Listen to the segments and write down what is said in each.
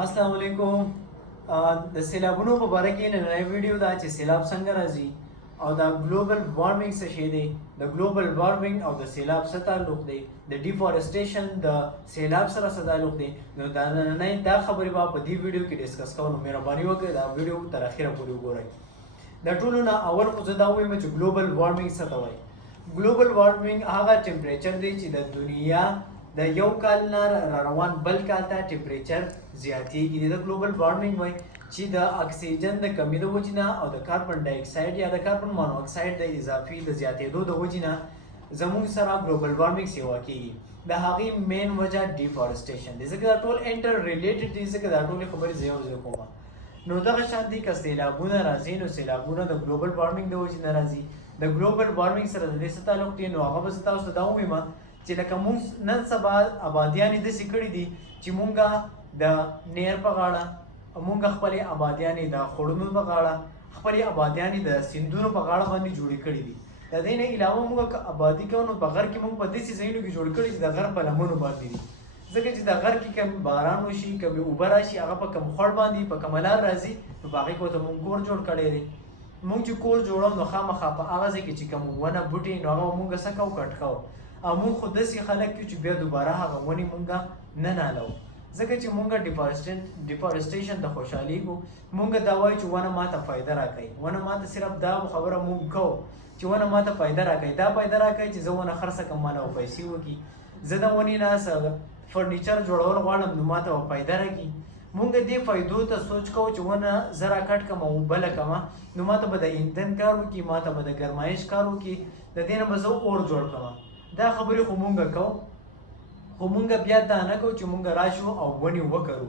السلام علیکم. د سیلابونو په باره کې نننۍ ویډیو دا چې سیلاب څنګه راځي او دا ګلوبل وارمنګ څه شی دی. د ګلوبل وارمنګ او د سیلاب څه تعلق دی، د ډیفارسټیشن د سیلاب سره څه تعلق دی. نو دا نننۍ دا خبرې به په دې ویډیو کې ډسکس کوو. نو مهرباني وکړئ دا ویډیو تر اخره پورې وګورئ. د ټولو نه اول خو زه دا وایم چې ګلوبل وارمنګ څه ته وایي. ګلوبل وارمنګ هغه ټمپریچر دی چې د دنیا د یو کال نه روان بل کال ته ټمپریچر زیاتېږي. د ګلوبل وارمنګ وایي چې د اکسیجن د کمی د وجې نه او د کاربن ډای اکساید یا د کاربن مونو اکساید د اضافي د زیاتېدو د وجې نه زموږ سره ګلوبل وارمنګ سیوا کېږي. د هغې مین وجه ډیفارسټیشن دی. ځکه دا ټول انټر ریلیټډ دي، ځکه دا ټولې خبرې زه یو ځای کوم. نو دغه شان دي که سیلابونه راځي نو سیلابونه د ګلوبل وارمنګ د وجې نه راځي. د ګلوبل وارمنګ سره د دې څه تعلق دی نو هغه به زه تاسو ته دا ووایم چې لکه موږ نن سبا آبادیانې داسې کړي دي چې موږ د نهر په غاړه، موږ خپلې آبادیانې د خوړونو په غاړه، خپلې آبادیانې د سیندونو په غاړه باندې جوړې کړي دي. د دې نه علاوه موږ که آبادي کوو نو په غر کې موږ په داسې ځایونو کې جوړ کړي چې د غر په لمنو باندې دي. ځکه چې د غر کې کم باران وشي، کم اوبه راشي، هغه په کم خړ باندې په کمه لار راځي نو په هغې کې ورته موږ کور جوړ کړی دی. موږ چې کور جوړو نو خامخا په هغه ځای کې چې کوم ونه بوټي نو هغه موږ څه کوو کټ کوو. او موږ خو داسې خلک یو چې بیا دوباره هغه ونې موږ نه نالو. ځکه چې موږ ډیفارسټیشن ته خوشحالیږو. موږ دا وایو چې ونه ماته فایده راکوي. ونه ماته صرف دا خبره موږ کوو چې ونه ماته فایده راکوي. دا فایده راکوي چې زه ونه خرڅه کړم ماله پیسې وکړي. زه د ونې نه فرنیچر جوړول غواړم نو ماته فایده راکړي. موږ دې فایدو ته سوچ کوو چې ونه زه راکټ کړم او بله کړمه نو ماته به د ایندن کار وکړي، ماته به د ګرمایش کار وکړي، د دې نه به زه اور جوړ کړم. دا خبرې خو مونږ کوو، خو مونږ بیا دا نه کوو چې مونږ راشو او ونې وکرو.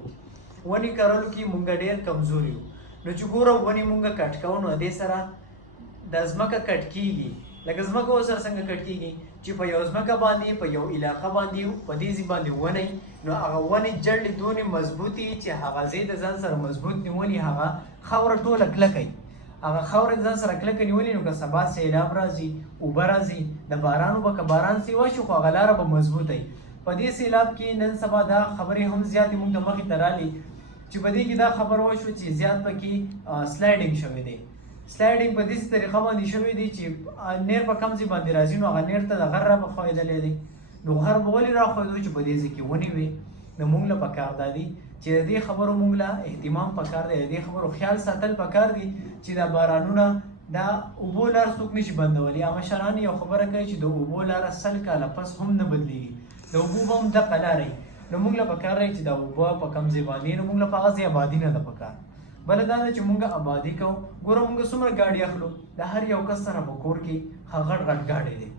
ونې کرلو کې مونږ ډېر کمزور یو. نو چې ګوره ونې مونږ کټ کوو نو دې سره د ځمکه کټ کېږي. لکه ځمکه ورسره څنګه کټ کېږي چې په یو ځمکه باندې په یو علاقه باندې په دې ځای باندې ونې نو هغه ونې جړلې دونې مضبوطې چې هغه ځای د ځان سره مضبوط نیولي، هغه خاوره ټوله کلکه هغه خاورې ځان سره کلکه نیولې نو که سبا سیلاب راځي، اوبه راځي، د باران اوبه که باران سیوا شي خو هغه لاره به مضبوطه وي. په دې سیلاب کې نن سبا دا خبرې هم زیاتې موږ د مخې ته رالي چې په دې کې دا خبره وشوه چې زیات پکې سلایډینګ شوی دی. سلایډینګ په داسې طریقه باندې شوی دی چې نیر په کم ځای باندې راځي نو هغه نیر ته د غر را بخوېدلی دی. نو غر به ولې راښوېدو چې په دې ځای کې ونې وي. نو موږ له پکار دا دي چې د دې خبرو موږ له اهتمام پکار دی، د دې خبرو خیال ساتل پکار دي چې دا بارانونه دا اوبو لار څوک نشي بندولی. هغه مشران یو خبره کوي چې د اوبو لاره 100 کاله پس هم نه بدلیږي، د اوبو به هم دغه لاره وي. نو موږ له پکار دی چې دا اوبه په کم ځای باندې نو موږ له په هغه ځای ابادي نه ده پکار. بله دا ده چې موږ ابادي کوو. ګوره موږ څومره ګاډي اخلو، د هر یو کس سره په کور کې ښه غټ غټ ګاډي دی،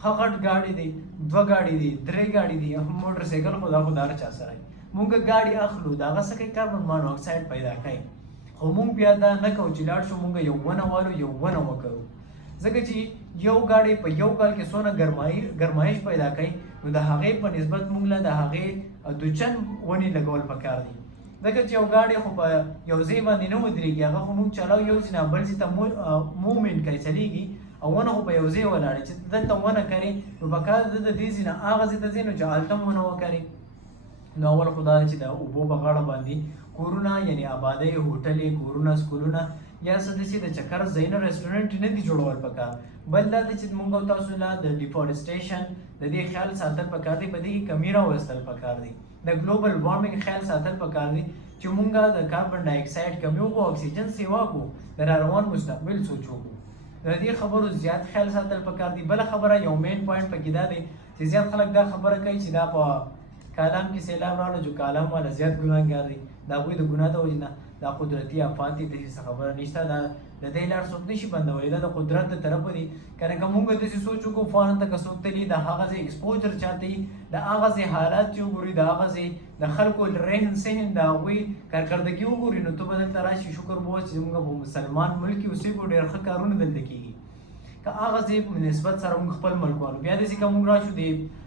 ښه غټ ګاډي دی، 2 ګاډي دي، 3 ګاډي دي، موټر سایکل خو دا خو د هر چا سره وي. موږ ګاډي اخلو د هغه څه کوي کاربن مونو اکساید پیدا کوي. خو موږ بیا دا نه کوو چې لاړ شو موږ یو ونه والو یو ونه وکرو. ځکه چې یو ګاډی په یو کال کې څونه ګرمایش پیدا کوي نو د هغې په نسبت موږ له د هغې دوچن ونې لګول پکار دي. ځکه چې یو ګاډی خو په یو ځای باندې نه ودرېږي، هغه خو موږ چلاو یو ځای نه بل ځای ته مومنټ کوي، چلیږي. او ونه خو په یو ځای ولاړې چې دلته ونه کري نو پکار ده د دې ځای نه هغه ځای ته ځي نو چې هلته هم ونه وکري. نو اول خو دا چې د اوبو په غاړه باندې کورونه یعنې آبادۍ، هوټلې، کورونه، سکولونه یا څه داسې د چکر ځایونه، رسټورنټ نه دي جوړول پکار. بل دا دی چې موږ او تاسو له د ډیفارسټیشن د دې خیال ساتل پکار دی، په دې کې کمی راوستل پکار دی، د ګلوبل وارمنګ خیال ساتل پکار دی چې موږ د کاربن ډای اکساید کمی وکړو، اکسیجن سیوا کړو، د راروان مستقبل سوچ وکړو. د دې خبرو زیات خیال ساتل پکار دی. بله خبره یو مین پوینټ پکې دا دی چې زیات خلک دا خبره کوي چې دا په کالام کې سیلاب راغلو جو کالام والا زیات ګناهګار دی، د هغوی د ګناه د وجې نه دا قدرتي آفات دي، داسې څه خبره نشته. دا د دې لار څوک نشي بندولی، دا د قدرت د طرفه دي. کنه که موږ داسې سوچ وکړو فارن ته که څوک تلي د هغه ځای ایکسپوجر چاته وي، د هغه ځای حالات چې وګوري، د هغه ځای د خلکو رهن سهن، د هغوی کارکردګي وګوري نو ته به دلته راشي شکر به ووایې چې زموږ په مسلمان ملک کې اوسېږو، ډېر ښه کارونه دلته کېږي. که هغه ځای په نسبت سره موږ خپل ملک والو بیا داسې که موږ راشو د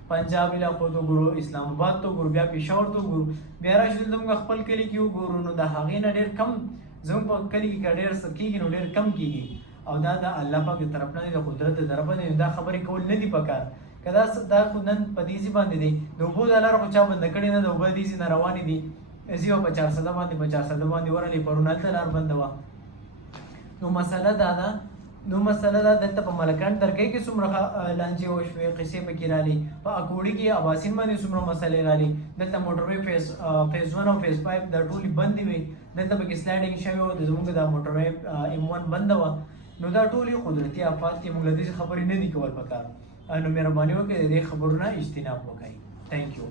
پنجاب علاقو ته وګورو، اسلام آباد ته وګورو، بیا پېښور ته وګورو، بیا راشو دلته موږ خپل کلي کې وګورو نو د هغې نه ډېر کم زموږ په کلي کې که ډېر څه کېږي نو ډېر کم کېږي. او دا د الله پاک د طرف نه دی، د قدرت د طرفه دی. دا خبرې کول نه دي پکار. که دا خو نن په دې ځای باندې دی د اوبو دا لاره خو چا بنده کړې نه ده، اوبه دې ځای نه روانې دي زیو په 400 باندې ورلې پرونه ته لار بند وه. نو مسله دا ده دلته په ملکان درګۍ کې څومره لانجې وشوې قصې پکې رالي، په اکوړي کې اباسین باندې څومره مسلې رالي، دلته موټروي فیز 1 او فیز 5 دا ټولې بندې وې، دلته پکې سلایډینګ شوی و، زموږ دا موټروي M1 بنده وه. نو دا ټولې قدرتي آفات دي، موږ له دې خبرې نه دي کول پکار. نو مهرباني وکړئ د دې خبرو نه اجتناب وکړئ. تھینک یو.